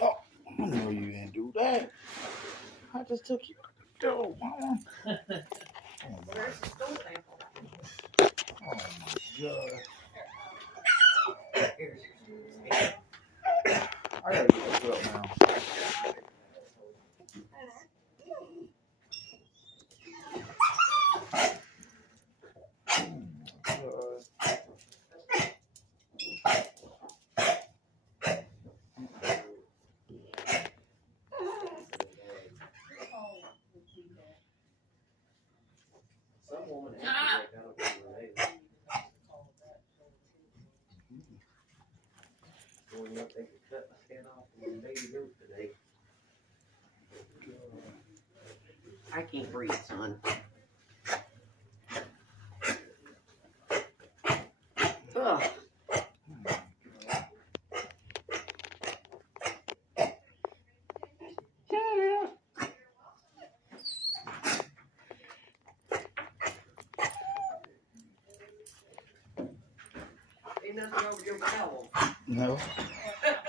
Oh, I know you didn't do that. I just took you to the door, Mama. Oh my God. I gotta get this up now. Some woman going up, they could cut my head off and baby goat today. I can't breathe, son. Ugh. Ain't nothing over your bowel. No.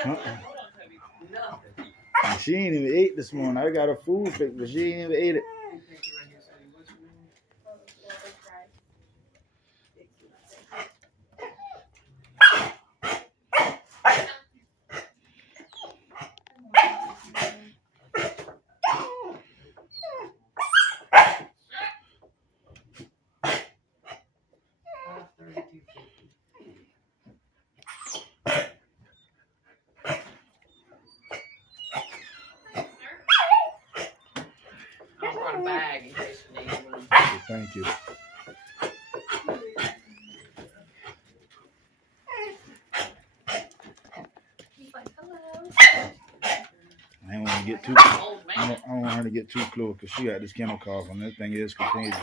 Nothing. She ain't even ate this morning. I got her food picked, but she ain't even ate it. I brought a bag in case you need one. Thank you. He's like, hello. I don't want to get too. I don't want her to get too close because she got this kennel cough and that thing is contagious.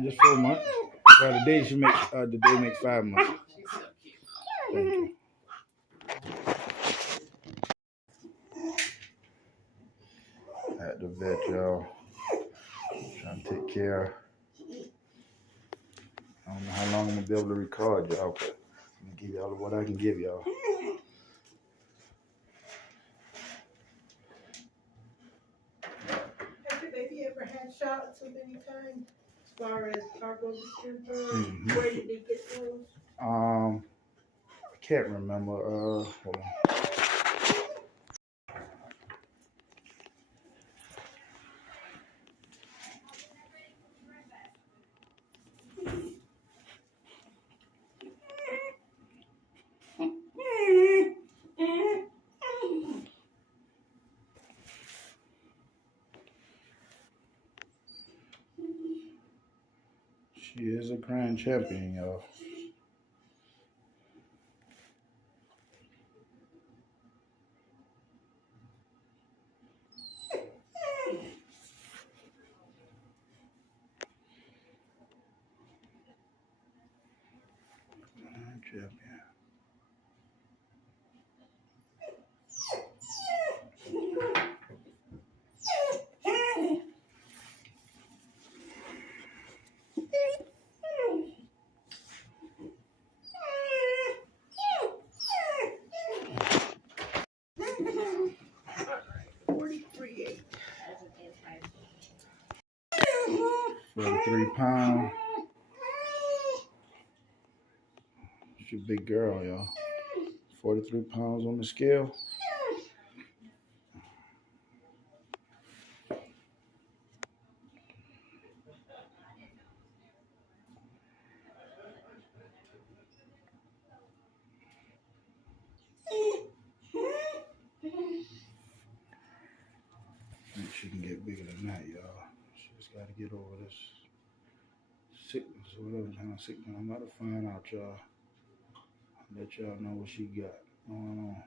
Just 4 months. Well, the day makes 5 months. Thank you. At the vet, y'all. Trying to take care. I don't know how long I'm gonna be able to record y'all, but I'm gonna give y'all what I can give y'all. Have the baby ever had shots of any kind as far as cargo distributor? Where did they get those? I can't remember. Hold on. She is a grand champion, y'all. Grand champion. 43 pounds. She's a big girl, y'all. 43 pounds on the scale. I think she can get bigger than that, y'all. She just got to get over this sickness or whatever kind of sickness. I'm about to find out, y'all. I'll let y'all know what she got going on.